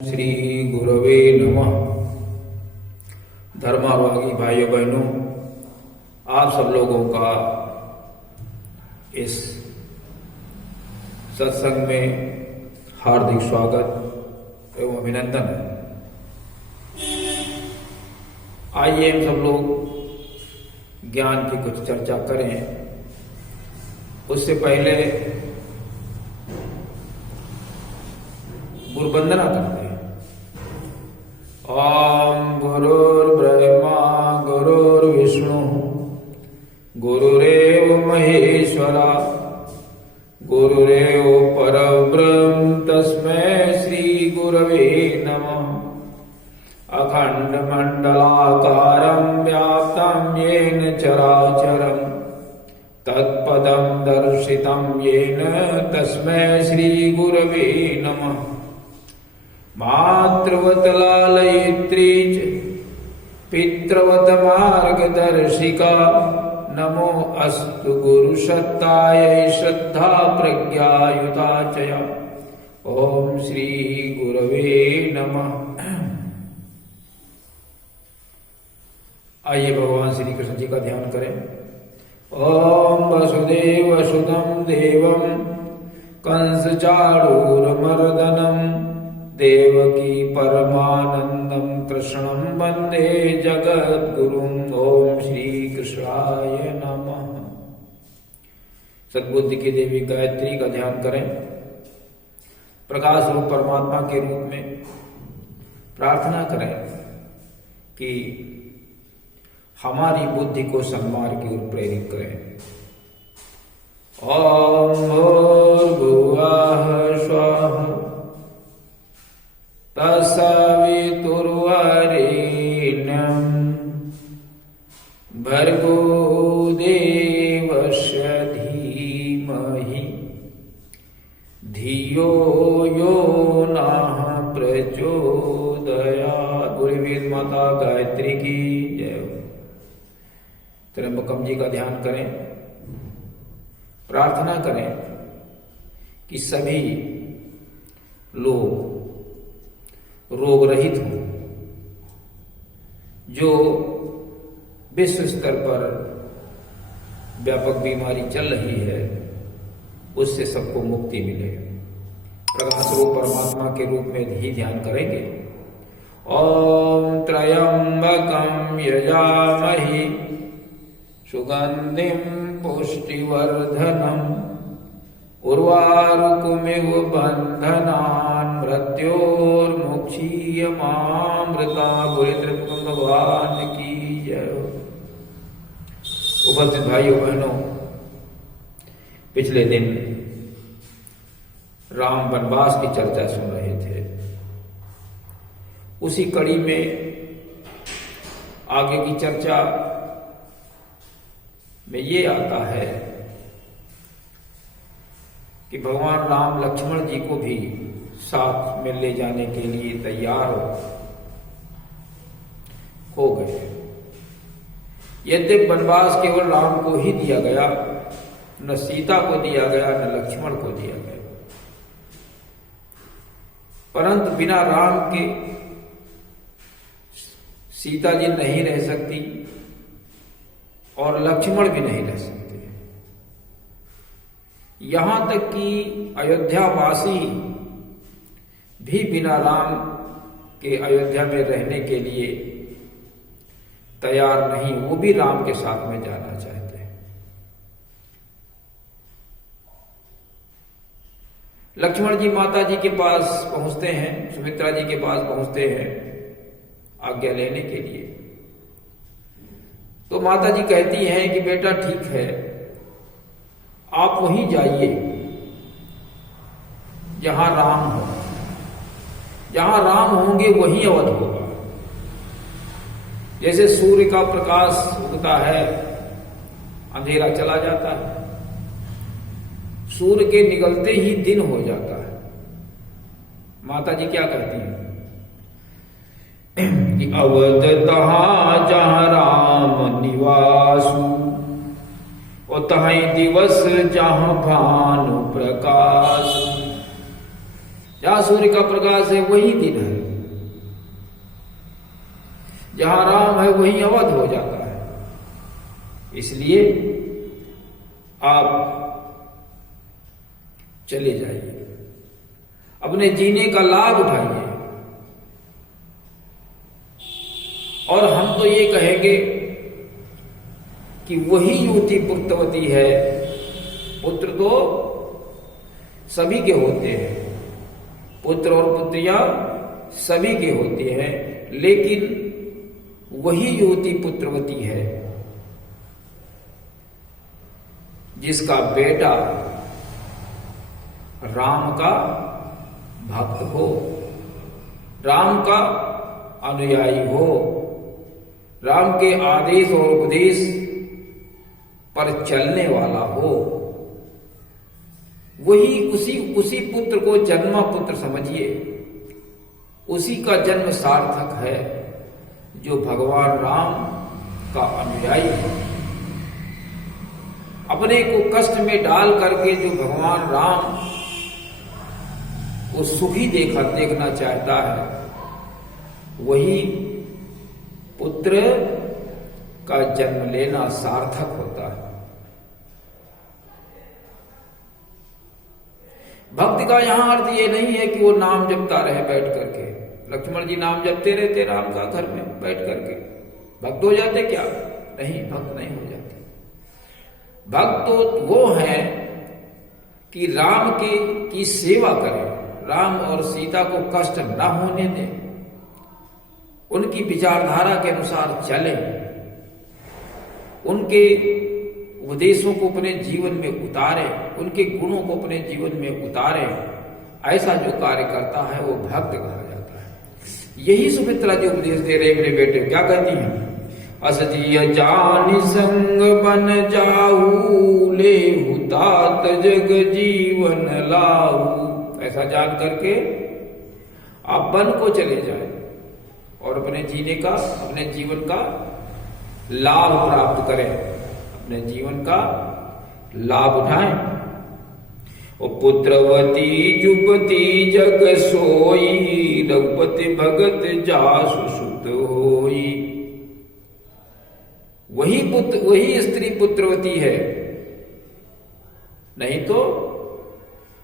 श्री गुरवे नमः। धर्माभागी भाइयों बहनों, आप सब लोगों का इस सत्संग में हार्दिक स्वागत एवं अभिनंदन है। आइए हम सब लोग ज्ञान की कुछ चर्चा करें। उससे पहले गुरु वंदना करते हैं। ओम गुरुर्ब्रह्मा गुरुर्विष्णु गुरुरेव महेश्वरा गुरुरेव परब्रह्म तस्मै श्री गुरवे नमः। अखंड मंडलाकारं व्याप्तं येन चराचरं तत्पदं दर्शितं येन तस्मै श्री गुरवे नमः। मातृवत लालयित्री च पितृवत मार्गदर्शिका नमो अस्तु गुरुसत्तायै श्रद्धा प्रज्ञायुताचया। ओम श्री गुरवे नमः। आइए भगवान श्री कृष्ण जी का ध्यान करें। ओम वसुदेव सुतं देवं कंस चाणूरमर्दनम् देवकी परमानंदं कृष्णं वंदे जगद्गुरुं। ओम श्री कृष्णाय नमः। सद्बुद्धि की देवी गायत्री का ध्यान करें। प्रकाश रूप परमात्मा के रूप में प्रार्थना करें कि हमारी बुद्धि को सन्मार्ग की ओर प्रेरित करें। ओम भूर्भुवः स्वः तत्सवितुर्वरेण्यं भर्गो देवस्य धीमहि धियो यो नः प्रचोदयात्। पूरी वेद माता गायत्री की जय। त्र्यंबकम जी का ध्यान करें। प्रार्थना करें कि सभी लोग रोग रहित हो। जो विश्व स्तर पर व्यापक बीमारी चल रही है उससे सबको मुक्ति मिले। प्रकाश रूप परमात्मा के रूप में ही ध्यान करेंगे। ओम त्र्यंबकं यजामहि सुगंधिं पुष्टिवर्धनम् उर्वारुकमिव बंधनान् मृत्योर्मुक्षीयमामृता। बोले त्रिपुर भगवान की जय। उपस्थित भाइयों बहनों, पिछले दिन राम वनवास की चर्चा सुन रहे थे। उसी कड़ी में आगे की चर्चा में ये आता है कि भगवान राम लक्ष्मण जी को भी साथ में ले जाने के लिए तैयार हो गए। यद्यपि वनवास केवल राम को ही दिया गया, न सीता को दिया गया न लक्ष्मण को दिया गया, परंतु बिना राम के सीता जी नहीं रह सकती और लक्ष्मण भी नहीं रह सकते। यहां तक कि अयोध्यावासी भी बिना राम के अयोध्या में रहने के लिए तैयार नहीं, वो भी राम के साथ में जाना चाहते हैं। लक्ष्मण जी माता जी के पास पहुंचते हैं, सुमित्रा जी के पास पहुंचते हैं आज्ञा लेने के लिए। तो माता जी कहती हैं कि बेटा ठीक है, आप वहीं जाइए जहां राम हो। जहां राम होंगे वहीं अवध होगा। जैसे सूर्य का प्रकाश उगता है, अंधेरा चला जाता है, सूर्य के निकलते ही दिन हो जाता है। माता जी क्या कहती हैं कि अवध तहां जहां राम निवासु और तहाई दिवस जहां भानु प्रकाश। जहां सूर्य का प्रकाश है वही दिन है, जहां राम है वही अवध हो जाता है। इसलिए आप चले जाइए, अपने जीने का लाभ उठाइए। और हम तो ये कहेंगे कि वही युवती पुत्रवती है। पुत्र तो सभी के होते हैं, पुत्र और पुत्रियां सभी के होते हैं, लेकिन वही युवती पुत्रवती है जिसका बेटा राम का भक्त हो, राम का अनुयायी हो, राम के आदेश और उपदेश पर चलने वाला हो। वही उसी पुत्र को जन्मा पुत्र समझिए, उसी का जन्म सार्थक है जो भगवान राम का अनुयायी है। अपने को कष्ट में डाल करके जो भगवान राम को सुखी देखना चाहता है, वही पुत्र का जन्म लेना सार्थक होता है। भक्ति का यहां अर्थ ये नहीं है कि वो नाम जपता रहे बैठ करके। लक्ष्मण जी नाम जपते रहते राम का घर में बैठ करके, भक्त हो जाते क्या? नहीं, भक्त नहीं हो जाते। भक्त तो वो है कि राम की सेवा करें, राम और सीता को कष्ट न होने दें, उनकी विचारधारा के अनुसार चलें, उनके उपदेशों को अपने जीवन में उतारें, उनके गुणों को अपने जीवन में उतारें। ऐसा जो कार्य करता है वो भक्त कहा जाता है। यही सुमित्रा जो उपदेश दे रहे मेरे बेटे, क्या कहती हैं? असजिय जानि संग बन जाऊ, ले तात जग जीवन लाऊ। ऐसा जान करके आप वन को चले जाए और अपने जीवन का लाभ प्राप्त करें, अपने जीवन का लाभ उठाएं। और पुत्रवती जुपति जग सोई, रघुपति भगत जासु सुत होई। वही स्त्री पुत्रवती है, नहीं तो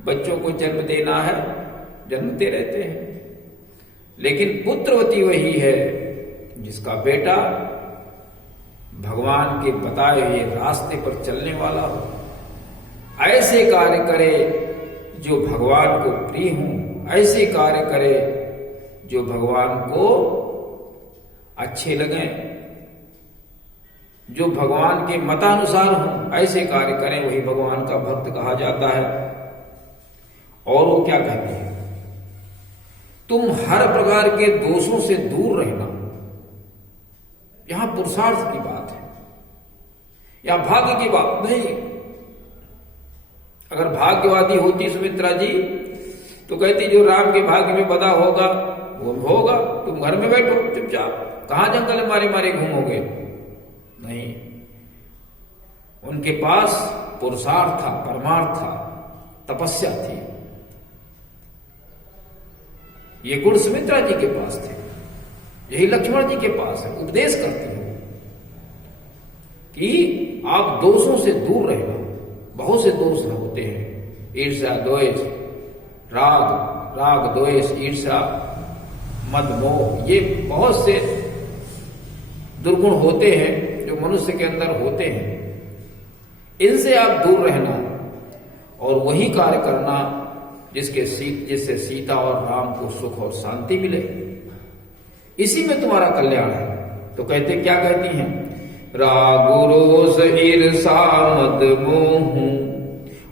बच्चों को जन्म देना है, जन्मते रहते हैं, लेकिन पुत्रवती वही है जिसका बेटा भगवान के बताए हुए रास्ते पर चलने वाला हो, ऐसे कार्य करे जो भगवान को प्रिय हों, ऐसे कार्य करे जो भगवान को अच्छे लगें, जो भगवान के मतानुसार हों, ऐसे कार्य करें, वही भगवान का भक्त कहा जाता है। और वो क्या कहते हैं? तुम हर प्रकार के दोषों से दूर रहना। यहां पुरुषार्थ की बात है, या भाग्य की बात नहीं। अगर भाग्यवादी होती सुमित्रा जी तो कहती जो राम के भाग्य में बदा होगा वो होगा, तुम घर में बैठो चुपचाप, कहां जंगल में मारे मारे घूमोगे? नहीं, उनके पास पुरुषार्थ था, परमार्थ था, तपस्या थी। ये गुण सुमित्रा जी के पास थे, यही लक्ष्मण जी के पास है। उपदेश करते हैं कि आप दोषों से दूर रहना। बहुत से दोष होते हैं, ईर्ष्या, द्वेष, राग द्वेष, ईर्ष्या, मद, मोह, ये बहुत से दुर्गुण होते हैं जो मनुष्य के अंदर होते हैं। इनसे आप दूर रहना और वही कार्य करना जिससे सीता और राम को सुख और शांति मिले। इसी में तुम्हारा कल्याण है। तो कहते, क्या कहती हैं? राग रोष ईर्षा मद मोह,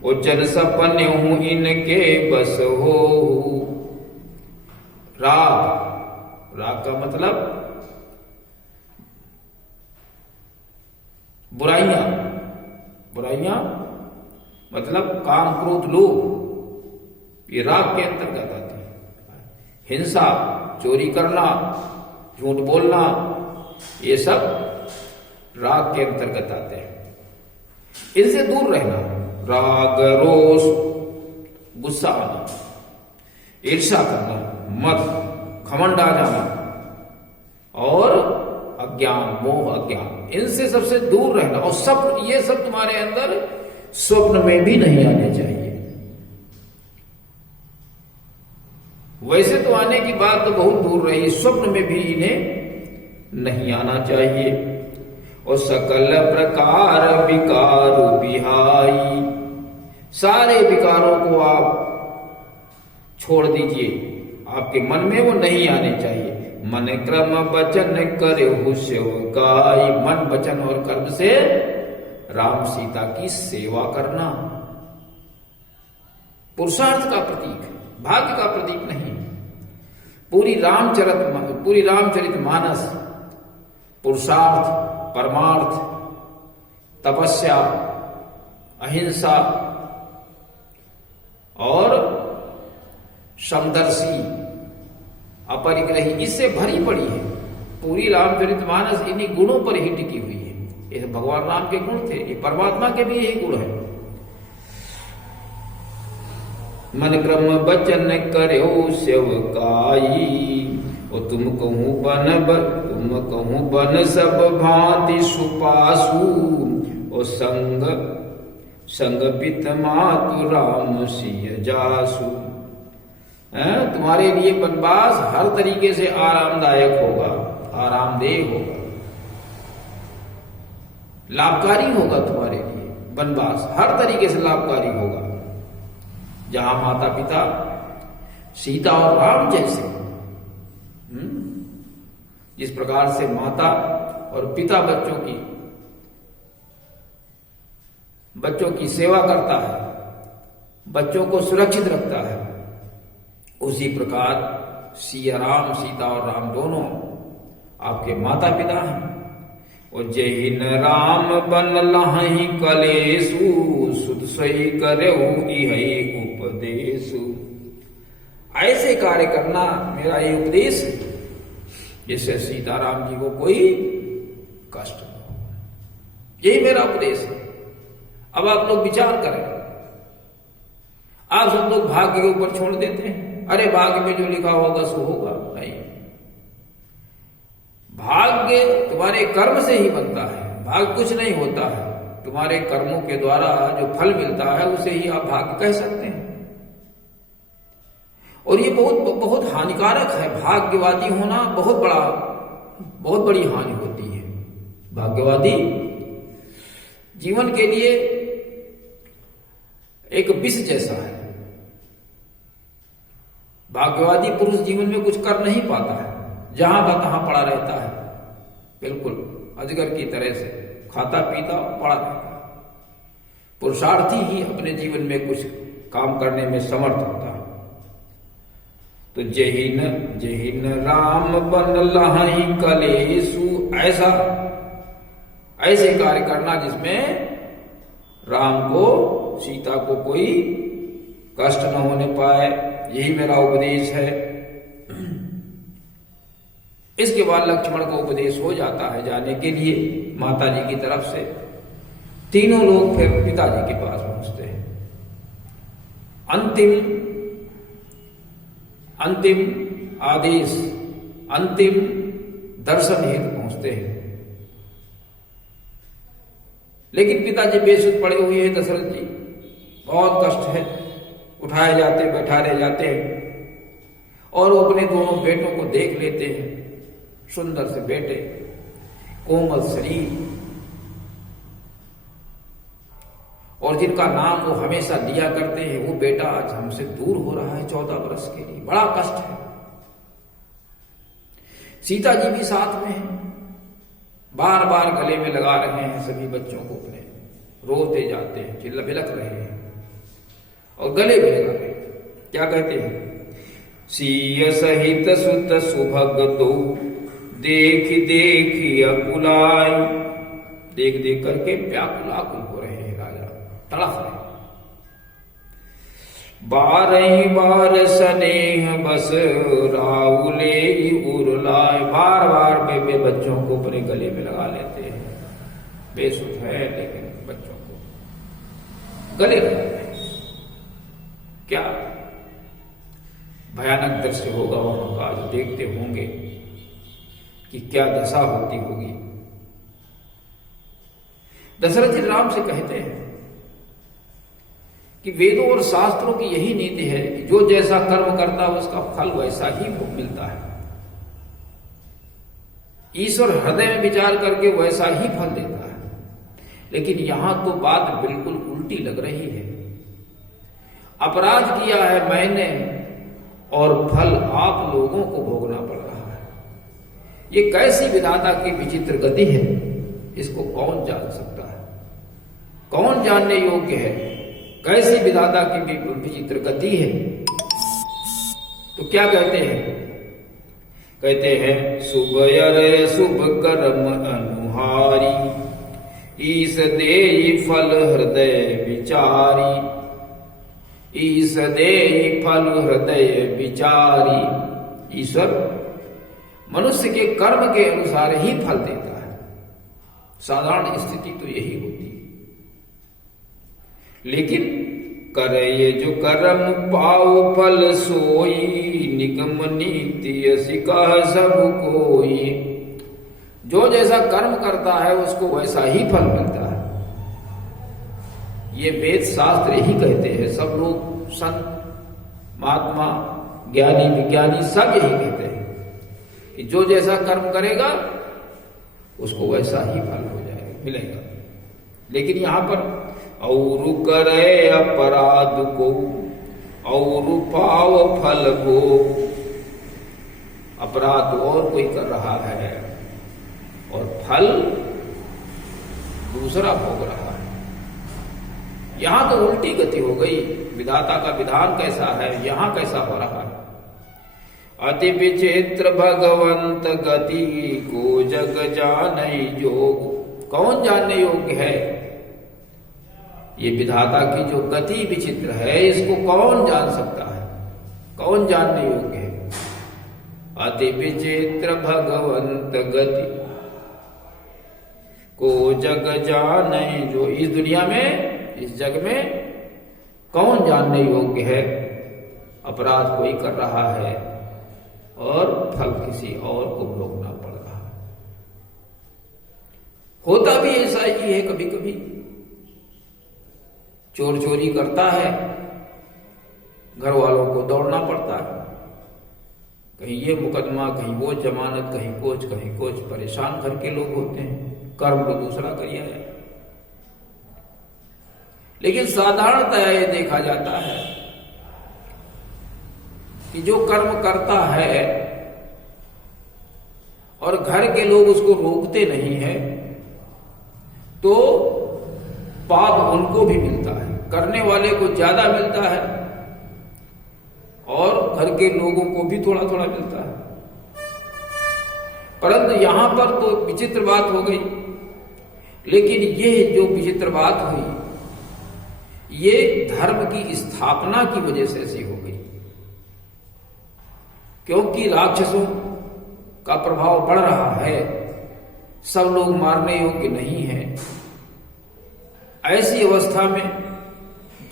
उज्जर सपने हूं इनके बस हो। राग का मतलब बुराइयां मतलब काम, क्रोध, लोभ, ये राग के अंतर्गत आते हैं। हिंसा, चोरी करना, झूठ बोलना, ये सब राग के अंतर्गत आते हैं। इनसे दूर रहना। राग, रोष, गुस्सा आना, ईर्ष्या करना, मत, घमंड आ जाना और अज्ञान, मोह, अज्ञान, इनसे सबसे दूर रहना। और सब ये सब तुम्हारे अंदर स्वप्न में भी नहीं आने चाहिए। वैसे तो आने की बात तो बहुत दूर रही, स्वप्न में भी इन्हें नहीं आना चाहिए। और सकल प्रकार विकार बिहाई, सारे विकारों को आप छोड़ दीजिए, आपके मन में वो नहीं आने चाहिए। मन क्रम वचन करे सेवकाई, मन वचन और कर्म से राम सीता की सेवा करना पुरुषार्थ का प्रतीक है, भाग्य का प्रतीक नहीं। पूरी रामचरित मानस पुरुषार्थ, परमार्थ, तपस्या, अहिंसा और समदर्शी, अपरिग्रही, इससे भरी पड़ी है। पूरी रामचरितमानस इन्हीं गुणों पर ही टिकी हुई है। ये भगवान राम के गुण थे, ये परमात्मा के भी यही गुण है। मन क्रम वचन करो सेवकाई, और तुम कहूँ बन सब भांति सुपासु, और संग पित मातु राम सिय जासु। तुम्हारे लिए वनवास हर तरीके से आरामदायक होगा, आरामदेह होगा, लाभकारी होगा। तुम्हारे लिए वनवास हर तरीके से लाभकारी होगा। जहां माता पिता सीता और राम जैसे, जिस प्रकार से माता और पिता बच्चों की सेवा करता है, बच्चों को सुरक्षित रखता है, उसी प्रकार सिया राम, सीता और राम दोनों आपके माता पिता हैं। और जहिन राम बन लहि कलेसु, सुत सही करेहु इहि उपदेशु। ऐसे कार्य करना मेरा ये उपदेश है, जिससे सीताराम जी को कोई कष्ट न हो। यही मेरा उपदेश है। अब आप लोग विचार करें। आप सब लोग भाग्य के ऊपर छोड़ देते हैं, अरे भाग्य में जो लिखा होगा सो होगा। नहीं, भाग्य तुम्हारे कर्म से ही बनता है, भाग्य कुछ नहीं होता है। तुम्हारे कर्मों के द्वारा जो फल मिलता है उसे ही आप भाग्य कह सकते हैं। और ये बहुत हानिकारक है। भाग्यवादी होना बहुत बड़ी हानि होती है। भाग्यवादी जीवन के लिए एक विष जैसा है। भाग्यवादी पुरुष जीवन में कुछ कर नहीं पाता है, जहां का तहां पड़ा रहता है, बिल्कुल अजगर की तरह से खाता पीता पड़ा रहता है। पुरुषार्थी ही अपने जीवन में कुछ काम करने में समर्थ होता है। तो जहिन राम बन लहि कलेसु, ऐसे कार्य करना जिसमें राम को, सीता को कोई कष्ट न होने पाए, यही मेरा उपदेश है। इसके बाद लक्ष्मण को उपदेश हो जाता है जाने के लिए माता जी की तरफ से। तीनों लोग फिर पिताजी के पास पहुंचते हैं। अंतिम आदेश, अंतिम दर्शन हेतु पहुंचते हैं। लेकिन पिताजी बेसुध पड़े हुए हैं दशरथ जी, बहुत कष्ट है, उठाए जाते, बैठाए जाते हैं। और वो अपने दोनों बेटों को देख लेते हैं, सुंदर से बेटे, कोमल शरीर, और जिनका नाम वो हमेशा लिया करते हैं। वो बेटा आज हमसे दूर हो रहा है 14 वर्ष के लिए, बड़ा कष्ट है। सीता जी भी साथ में हैं, बार बार गले में लगा रहे हैं सभी बच्चों को अपने, रोते जाते हैं, चिल्ला बिलक रहे हैं और गले में लगा रहे हैं। क्या कहते हैं? सीय सहित सुत सुभग दो, देख देख अकुलाई। देख देख करके व्याकुलाकुल हो रहे हैं, राजा तड़फ रहे। बारही बार स्नेह बस राउले उरलाए। बार बार बेबे बच्चों को अपने गले में लगा लेते हैं। बेसुध है लेकिन बच्चों को गले लगा रहे हैं। क्या होंगे कि क्या दशा होती होगी। दशरथ जी राम से कहते हैं कि वेदों और शास्त्रों की यही नीति है कि जो जैसा कर्म करता है उसका फल वैसा ही मिलता है। ईश्वर हृदय में विचार करके वैसा ही फल देता है। लेकिन यहां तो बात बिल्कुल उल्टी लग रही है। अपराध किया है मैंने और फल आप लोगों को भोगना पड़ रहा है। ये कैसी विधाता की विचित्र गति है, इसको कौन जान सकता है, कौन जानने योग्य है? कैसी विधाता की विचित्र गति है। तो क्या कहते हैं? कहते हैं शुभ अरे शुभ कर्म अनुहारी, ईस देई फल हृदय विचारी, ईस देई फल हृदय विचारी। ईश्वर मनुष्य के कर्म के अनुसार ही फल देता है। साधारण स्थिति तो यही होती है। लेकिन करे जो कर्म पाओ फल सोई, निगम नीति असी कह सब कोई। जो जैसा कर्म करता है उसको वैसा ही फल मिलता है। ये वेद शास्त्र ही कहते हैं। सब लोग संत महात्मा ज्ञानी विज्ञानी सब यही कहते हैं कि जो जैसा कर्म करेगा उसको वैसा ही फल हो जाएगा, मिलेगा। लेकिन यहां पर और करे अपराध को और पाव फल को, अपराध और कोई कर रहा है और फल दूसरा भोग रहा है। यहां तो उल्टी गति हो गई। विधाता का विधान कैसा है, यहां कैसा हो रहा है। अति विचित्र भगवंत गति को जग जाने योग। कौन जानने योग्य है? ये विधाता की जो गति विचित्र है, इसको कौन जान सकता है, कौन जानने योग्य है? अति विचित्र भगवंत गति को जग जाने जो। इस दुनिया में, इस जग में कौन जानने योग्य है? अपराध कोई कर रहा है और फल किसी और को भोगना पड़ रहा है। होता भी ऐसा ही है। कभी कभी चोर चोरी करता है, घर वालों को दौड़ना पड़ता है, कहीं ये मुकदमा, कहीं वो जमानत, कहीं कुछ परेशान घर के लोग होते हैं। कर्म तो दूसरा करिए है। लेकिन साधारणतः ये देखा जाता है कि जो कर्म करता है और घर के लोग उसको रोकते नहीं है तो पाप उनको भी मिलता है, करने वाले को ज्यादा मिलता है और घर के लोगों को भी थोड़ा थोड़ा मिलता है। परंतु यहां पर तो विचित्र बात हो गई। लेकिन ये जो विचित्र बात हुई, ये धर्म की स्थापना की वजह से ऐसी हो गई, क्योंकि राक्षसों का प्रभाव बढ़ रहा है। सब लोग मारने योग्य नहीं है। ऐसी अवस्था में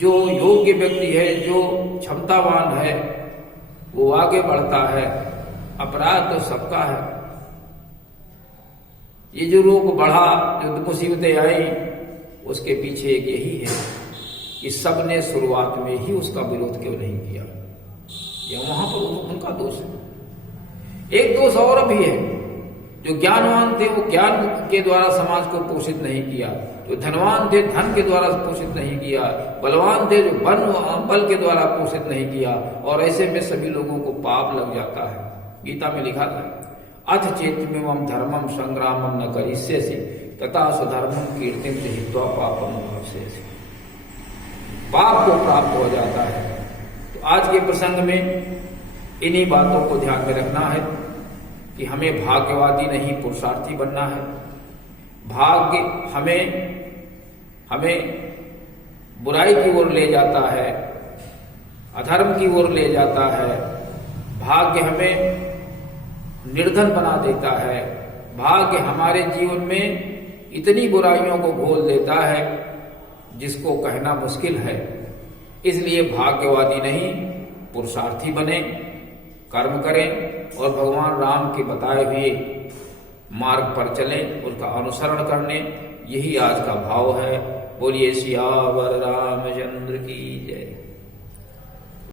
जो योग्य व्यक्ति है, जो क्षमतावान है, वो आगे बढ़ता है। अपराध तो सबका है। ये जो रोग बढ़ा, जो मुसीबतें आई, उसके पीछे एक यही है कि सबने शुरुआत में ही उसका विरोध क्यों नहीं किया। यह वहां पर उनका दोष है। एक दोष और भी है, जो ज्ञानवान थे वो ज्ञान के द्वारा समाज को पोषित नहीं किया, जो धनवान थे धन के द्वारा पोषित नहीं किया, बलवान थे जो बल के द्वारा पोषित नहीं किया, और ऐसे में सभी लोगों को पाप लग जाता है। गीता में लिखा था, अथ चेतमिमं धर्मम संग्रामम न करिष्यसि तथा स्वधर्मम कीर्तिम च हित्वा पापम भविष्यसि। पाप को प्राप्त हो जाता है। तो आज के प्रसंग में इन्हीं बातों को ध्यान में रखना है कि हमें भाग्यवादी नहीं पुरुषार्थी बनना है। भाग्य हमें बुराई की ओर ले जाता है, अधर्म की ओर ले जाता है। भाग्य हमें निर्धन बना देता है। भाग्य हमारे जीवन में इतनी बुराइयों को घोल देता है जिसको कहना मुश्किल है। इसलिए भाग्यवादी नहीं, पुरुषार्थी बने, कर्म करें, और भगवान राम के बताए हुए मार्ग पर चलें, उसका अनुसरण करने, यही आज का भाव है। बोलिए सियावर रामचंद्र